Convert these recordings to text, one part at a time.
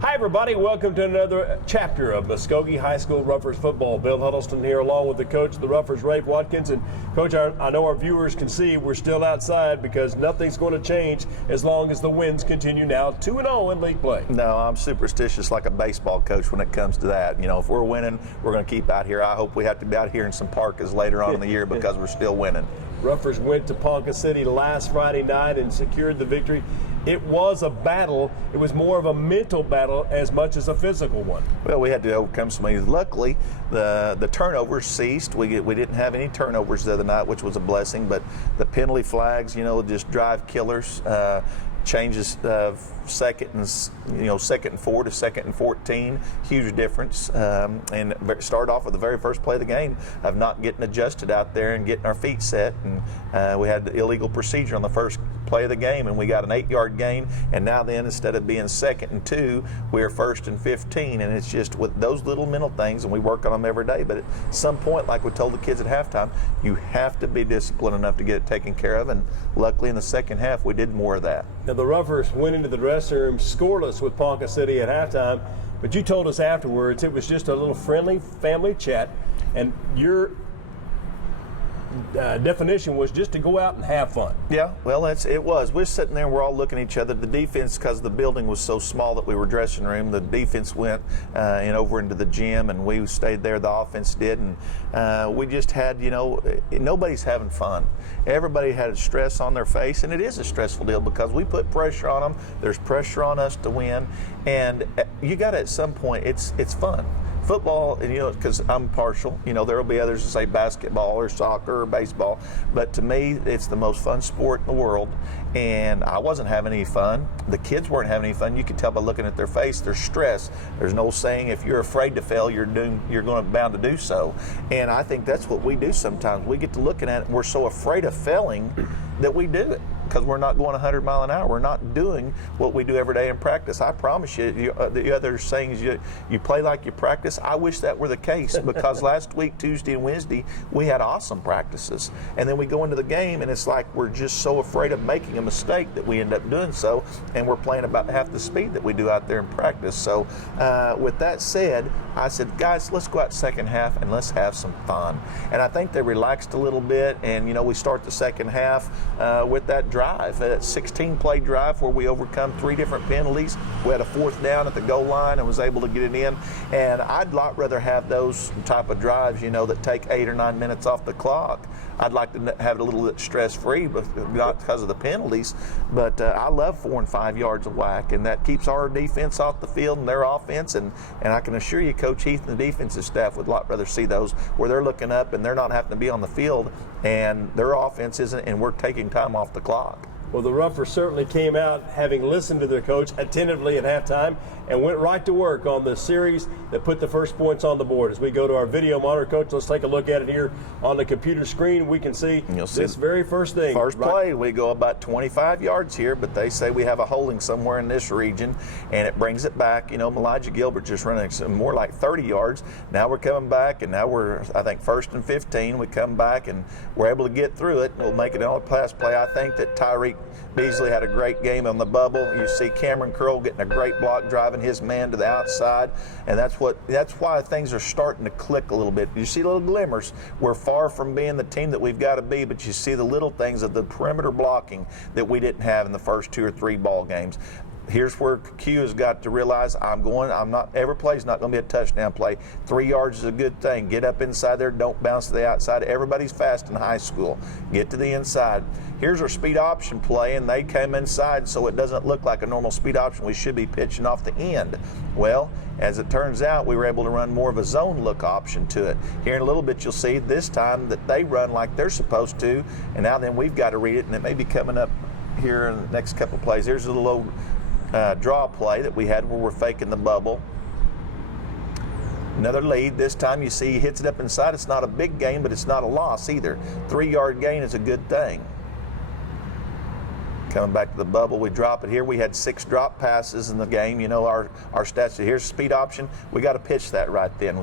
Hi, everybody. Welcome to another chapter of Muskogee High School Roughers football. Bill Huddleston here along with the coach of the Roughers, Rafe Watkins. And, Coach, I know our viewers can see we're still outside because nothing's going to change as long as the winds continue now 2-0 in league play. No, I'm superstitious like a baseball coach when it comes to that. You know, if we're winning, we're going to keep out here. I hope we have to be out here in some parkas later on in the year because we're still winning. Roughers went to Ponca City last Friday night and secured the victory. It was a battle. It was more of a mental battle as much as a physical one. Well, we had to overcome some of these. Luckily, the turnovers ceased. We didn't have any turnovers the other night, which was a blessing. But the penalty flags, you know, just drive killers. Changes second and 4 to second and 14, huge difference. And start off with the very first play of the game of not getting adjusted out there and getting our feet set. And we had the illegal procedure on the first play of the game, and we got an 8-yard gain. And now then, instead of being 2nd and 2, we're 1st and 15. And it's just with those little mental things, and we work on them every day. But at some point, like we told the kids at halftime, you have to be disciplined enough to get it taken care of. And luckily, in the second half, we did more of that. Now, the Roughers went into the dressing room scoreless with Ponca City at halftime, but you told us afterwards it was just a little friendly family chat, and your definition was just to go out and have fun. Yeah, well, it was. We're sitting there and we're all looking at each other. The defense, because the building was so small that we were dressing room, the defense went over into the gym, and we stayed there. The offense did, and we just had, nobody's having fun. Everybody had a stress on their face, and it is a stressful deal because we put pressure on them. There's pressure on us to win, and you got to, at some point, it's fun. Football, and because I'm partial, there will be others that say basketball or soccer or baseball, but to me, it's the most fun sport in the world, and I wasn't having any fun. The kids weren't having any fun. You could tell by looking at their face. They're stressed. There's an old saying, if you're afraid to fail, you're bound to do so, and I think that's what we do sometimes. We get to looking at it, and we're so afraid of failing that we do it. Because we're not going 100 miles an hour. We're not doing what we do every day in practice. I promise you, the other sayings, you play like you practice. I wish that were the case because last week, Tuesday and Wednesday, we had awesome practices. And then we go into the game, and it's like we're just so afraid of making a mistake that we end up doing so, and we're playing about half the speed that we do out there in practice. So with that said, I said, guys, let's go out second half and let's have some fun. And I think they relaxed a little bit, and, we start the second half with that drive, a 16-play drive where we overcome 3 different penalties. We had a 4th down at the goal line and was able to get it in. And I'd a lot rather have those type of drives, that take 8 or 9 minutes off the clock. I'd like to have it a little bit stress-free, but not because of the penalties. But I love 4 and 5 yards of whack, and that keeps our defense off the field and their offense. And I can assure you, Coach Heath and the defensive staff would a lot rather see those where they're looking up and they're not having to be on the field, and their offense isn't, and we're taking time off the clock. Well, the Roughers certainly came out having listened to their coach attentively at halftime and went right to work on the series that put the first points on the board. As we go to our video monitor, Coach, let's take a look at it here on the computer screen. We can see this very first thing. First play, we go about 25 yards here, but they say we have a holding somewhere in this region, and it brings it back. Elijah Gilbert just running more like 30 yards. Now we're coming back, and now we're, I think, 1st and 15. We come back, and we're able to get through it. We'll make it on a pass play. I think that Tyreek Beasley had a great game on the bubble. You see Cameron Curl getting a great block, driving his man to the outside, and that's why things are starting to click a little bit. You see little glimmers. We're far from being the team that we've got to be, but you see the little things of the perimeter blocking that we didn't have in the first 2 or 3 ball games. Here's where Q has got to realize every play is not going to be a touchdown play. 3 yards is a good thing. Get up inside there. Don't bounce to the outside. Everybody's fast in high school. Get to the inside. Here's our speed option play, and they came inside, so it doesn't look like a normal speed option. We should be pitching off the end. Well, as it turns out, we were able to run more of a zone look option to it. Here in a little bit, you'll see this time that they run like they're supposed to, and now then we've got to read it, and it may be coming up here in the next couple of plays. Here's a little old draw play that we had where we're faking the bubble. Another lead. This time you see he hits it up inside. It's not a big gain, but it's not a loss either. 3-yard gain is a good thing. Coming back to the bubble, we drop it here. We had 6 drop passes in the game. Our stats. Here's speed option. We got to pitch that right then.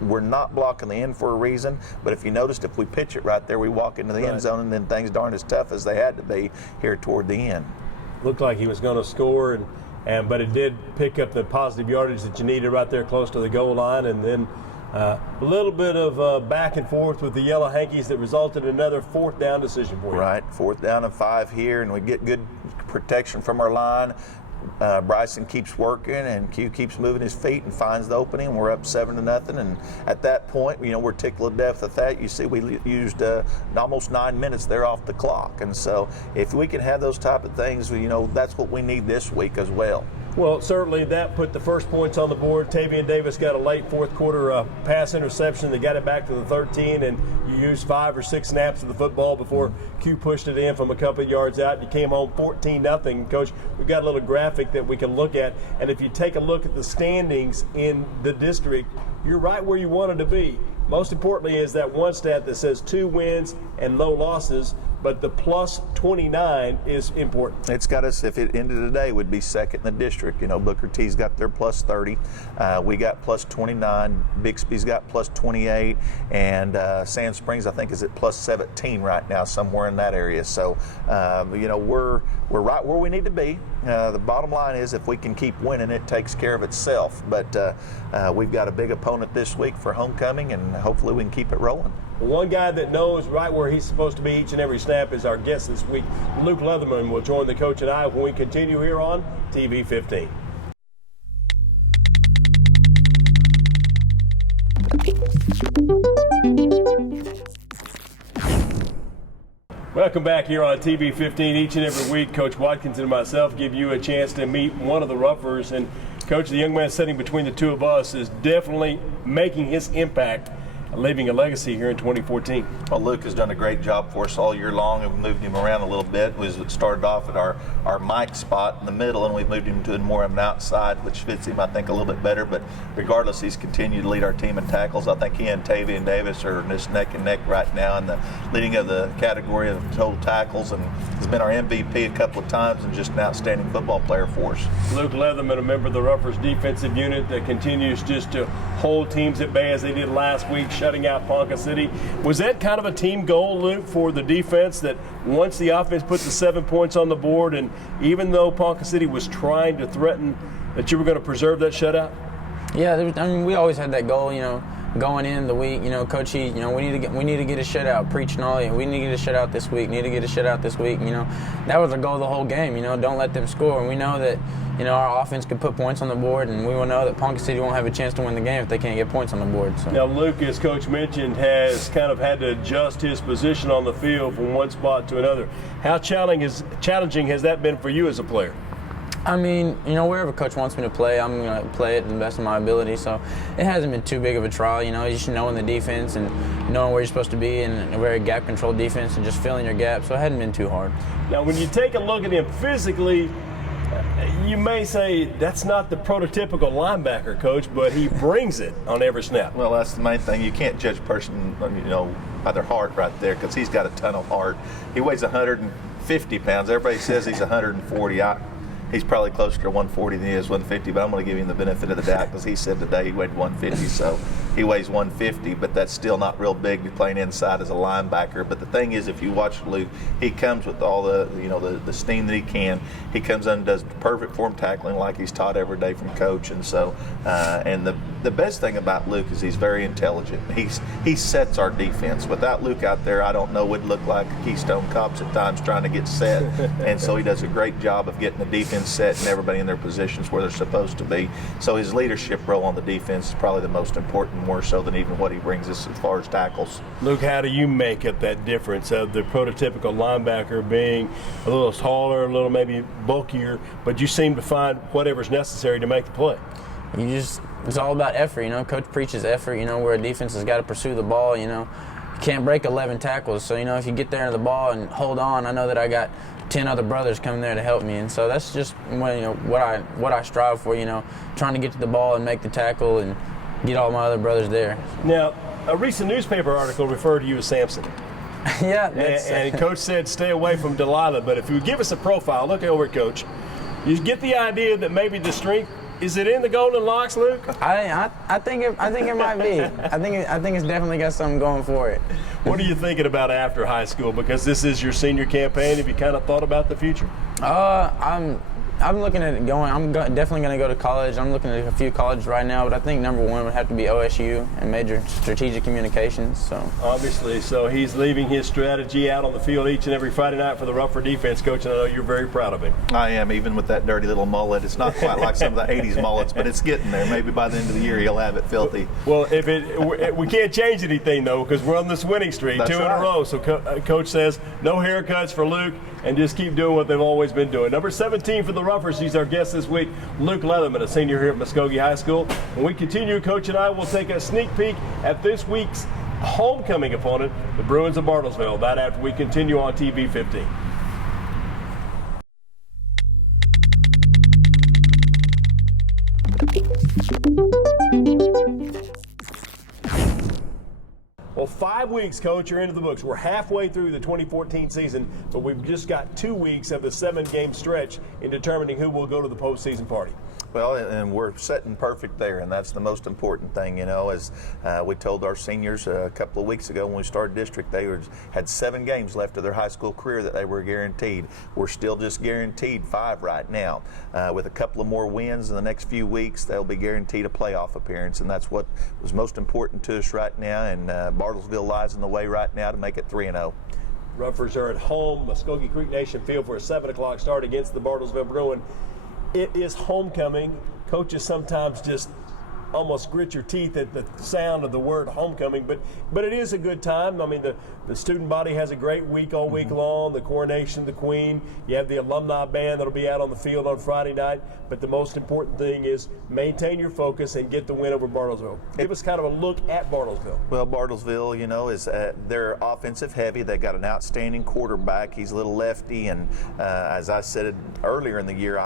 We're not blocking the end for a reason, but if you noticed, if we pitch it right there, we walk into the end zone, and then things aren't as tough as they had to be here toward the end. Looked like he was going to score, but it did pick up the positive yardage that you needed right there close to the goal line, and then a little bit of back and forth with the yellow hankies that resulted in another 4th down decision for you. Right, 4th down and 5 here, and we get good protection from our line. Bryson keeps working, and Q keeps moving his feet and finds the opening, and we're up 7-0. And at that point, we're tickled to death at that. You see, we used almost 9 minutes there off the clock, and so if we can have those type of things, that's what we need this week as well. Well, certainly that put the first points on the board. Tavian Davis got a late 4th quarter pass interception that got it back to the 13, and you used 5 or 6 snaps of the football before Q pushed it in from a couple of yards out, and you came home 14-0. Coach, we've got a little graphic that we can look at, and if you take a look at the standings in the district, you're right where you wanted to be. Most importantly is that one stat that says 2 wins and no losses, but the plus 29 is important. It's got us, if it ended today, would be second in the district. Booker T's got their plus 30. We got plus 29. Bixby's got plus 28. And Sand Springs, I think, is at plus 17 right now, somewhere in that area. So, we're right where we need to be. The bottom line is if we can keep winning, it takes care of itself. But we've got a big opponent this week for homecoming, and hopefully we can keep it rolling. One guy that knows right where he's supposed to be each and every snap is our guest this week. Luke Leatherman will join the coach and I when we continue here on TV 15. Welcome back here on TV 15. Each and every week, Coach Watkins and myself give you a chance to meet one of the Roughers. And, Coach, the young man sitting between the two of us is definitely making his impact, leaving a legacy here in 2014. Well, Luke has done a great job for us all year long, and we moved him around a little bit. We started off at our Mike spot in the middle, and we've moved him to more of an outside, which fits him, I think, a little bit better. But regardless, he's continued to lead our team in tackles. I think he and Tavian Davis are just neck and neck right now in the leading of the category of total tackles, and has been our MVP a couple of times and just an outstanding football player for us. Luke Leatherman, a member of the Roughers defensive unit that continues just to hold teams at bay as they did last week, shutting out Ponca City. Was that kind of a team goal, Luke, for the defense, that once the offense put the 7 points on the board, and even though Ponca City was trying to threaten, that you were going to preserve that shutout? Yeah, we always had that goal, going in the week. Coach Heath, we need to get a shutout, preaching all, we need to get a shutout this week, that was the goal of the whole game, don't let them score. And we know that, our offense could put points on the board, and we will know that Ponca City won't have a chance to win the game if they can't get points on the board. So. Now, Luke, as Coach mentioned, has kind of had to adjust his position on the field from one spot to another. How challenging has that been for you as a player? I mean, wherever Coach wants me to play, I'm going to play it to the best of my ability. So it hasn't been too big of a trial, just knowing the defense and knowing where you're supposed to be, and a very gap-controlled defense and just filling your gap. So it hadn't been too hard. Now, when you take a look at him physically, you may say that's not the prototypical linebacker, Coach, but he brings it on every snap. Well, that's the main thing. You can't judge a person, by their heart right there, because he's got a ton of heart. He weighs 150 pounds. Everybody says he's 140. He's probably closer to 140 than he is 150, but I'm going to give him the benefit of the doubt because he said today he weighed 150, so he weighs 150, but that's still not real big to be playing inside as a linebacker. But the thing is, if you watch Luke, he comes with all the steam that he can. He comes in and does perfect form tackling like he's taught every day from Coach, and so and the best thing about Luke is he's very intelligent. He sets our defense. Without Luke out there, I don't know what it'd look like. Keystone Cops at times trying to get set, and so he does a great job of getting the defense set and everybody in their positions where they're supposed to be. So his leadership role on the defense is probably the most important, more so than even what he brings us as far as tackles. Luke, how do you make up that difference of the prototypical linebacker being a little taller, a little maybe bulkier, but you seem to find whatever's necessary to make the play? It's all about effort, Coach preaches effort, where a defense has got to pursue the ball, You can't break 11 tackles. So, if you get there to the ball and hold on, I know that I got 10 other brothers coming there to help me. And so that's just what I strive for, trying to get to the ball and make the tackle and get all my other brothers there. Now, a recent newspaper article referred to you as Samson. Yeah. And Coach said stay away from Delilah, but if you give us a profile, look over at Coach, you get the idea that maybe the strength, is it in the golden locks, Luke? I think it might be. I think it's definitely got something going for it. What are you thinking about after high school? Because this is your senior campaign. Have you kind of thought about the future? I'm looking at going. Definitely going to go to college. I'm looking at a few colleges right now, but I think number one would have to be OSU and major strategic communications. So obviously, so he's leaving his strategy out on the field each and every Friday night for the Rougher defense, Coach, and I know you're very proud of him. I am, even with that dirty little mullet. It's not quite like some of the 80s mullets, but it's getting there. Maybe by the end of the year he'll have it filthy. Well, we can't change anything, though, because we're on this winning streak, That's 2 in right. a row. So Coach says no haircuts for Luke, and just keep doing what they've always been doing. Number 17 for the Roughers, he's our guest this week, Luke Leatherman, a senior here at Muskogee High School. When we continue, Coach and I will take a sneak peek at this week's homecoming opponent, the Bruins of Bartlesville. That after we continue on TV 15. Well, 5 weeks, Coach, are into the books. We're halfway through the 2014 season, but we've just got 2 weeks of the 7-game stretch in determining who will go to the postseason party. Well, and we're sitting perfect there, and that's the most important thing, you know. As we told our seniors a couple of weeks ago when we started district, they had 7 games left of their high school career that they were guaranteed. We're still just guaranteed 5 right now. With a couple of more wins in the next few weeks, they'll be guaranteed a playoff appearance, and that's what was most important to us right now, and Bartlesville lies in the way right now to make it 3-0. Roughers are at home, Muskogee Creek Nation Field, for a 7 o'clock start against the Bartlesville Bruin. It is homecoming. Coaches sometimes just almost grit your teeth at the sound of the word homecoming, but it is a good time. I mean, the student body has a great week all week long. The coronation of the Queen. You have the alumni band that'll be out on the field on Friday night. But the most important thing is maintain your focus and get the win over Bartlesville. Give us kind of a look at Bartlesville. Well, Bartlesville, you know, is they're offensive heavy. They got an outstanding quarterback. He's a little lefty, and as I said earlier in the year,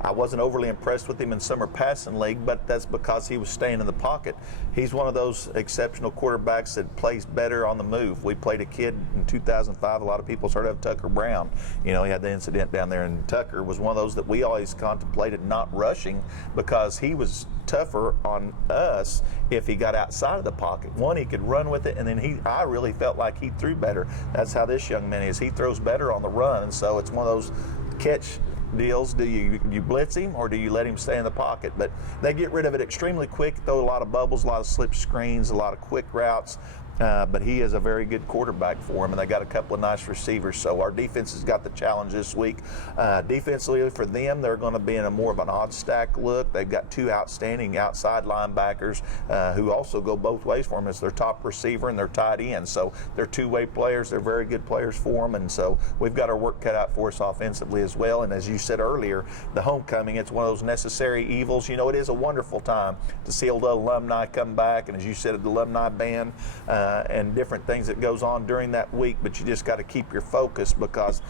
I wasn't overly impressed with him in summer passing league, but that's because he was staying in the pocket. He's one of those exceptional quarterbacks that plays better on the move. We played a kid in 2005. A lot of people's heard of Tucker Brown. You know, he had the incident down there, and Tucker was one of those that we always contemplated not rushing because he was tougher on us if he got outside of the pocket. One, he could run with it, and then I really felt like he threw better. That's how this young man is. He throws better on the run, and so it's one of those catch deals. Do you blitz him or do you let him stay in the pocket? But they get rid of it extremely quick, throw a lot of bubbles, a lot of slip screens, a lot of quick routes. But he is a very good quarterback for him, and they got a couple of nice receivers. So our defense has got the challenge this week. Defensively for them, they're going to be in a more of an odd stack look. They've got 2 outstanding outside linebackers who also go both ways for them as their top receiver and their tight end. So they're 2-way players. They're very good players for them, and so we've got our work cut out for us offensively as well. And as you said earlier, the homecoming, it's one of those necessary evils. You know, it is a wonderful time to see old alumni come back, and as you said, the alumni band, and different things that goes on during that week, but you just got to keep your focus because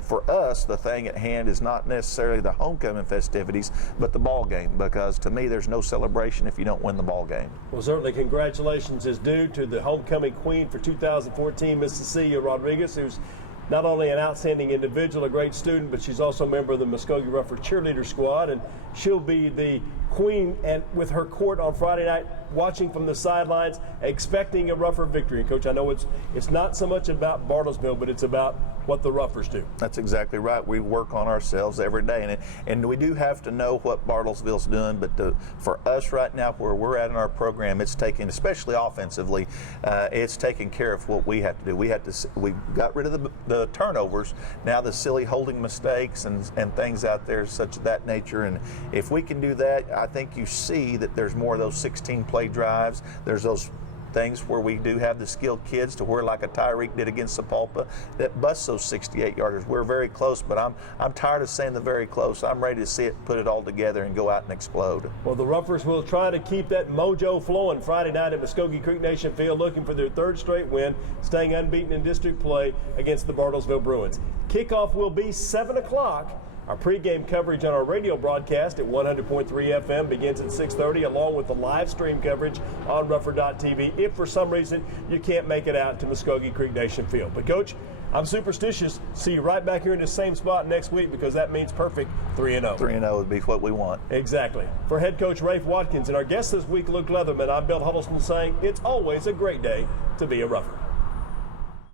for us, the thing at hand is not necessarily the homecoming festivities, but the ball game, because to me, there's no celebration if you don't win the ball game. Well, certainly congratulations is due to the homecoming queen for 2014, Miss Cecilia Rodriguez, who's not only an outstanding individual, a great student, but she's also a member of the Muskogee Rougher cheerleader squad, and she'll be the queen and with her court on Friday night, watching from the sidelines, expecting a Rougher victory. And Coach, I know it's not so much about Bartlesville, but it's about what the Roughers do. That's exactly right. We work on ourselves every day, and we do have to know what Bartlesville's doing, but for us right now, where we're at in our program, it's taking, especially offensively, it's taking care of what we have to do. We got rid of the turnovers, now the silly holding mistakes and things out there such of that nature, and if we can do that, I think you see that there's more of those 16-play drives. There's those things where we do have the skilled kids to where, like a Tyreek did against Sapulpa, that busts those 68-yarders. We're very close, but I'm tired of saying the very close. I'm ready to see it, put it all together, and go out and explode. Well, the Roughers will try to keep that mojo flowing Friday night at Muskogee Creek Nation Field, looking for their 3rd straight win, staying unbeaten in district play against the Bartlesville Bruins. Kickoff will be 7 o'clock. Our pregame coverage on our radio broadcast at 100.3 FM begins at 6:30, along with the live stream coverage on RougherTV if for some reason you can't make it out to Muskogee Creek Nation Field. But Coach, I'm superstitious. See you right back here in the same spot next week, because that means perfect 3-0. 3-0 would be what we want. Exactly. For head coach Rafe Watkins and our guest this week, Luke Leatherman, I'm Bill Huddleston saying it's always a great day to be a Rougher.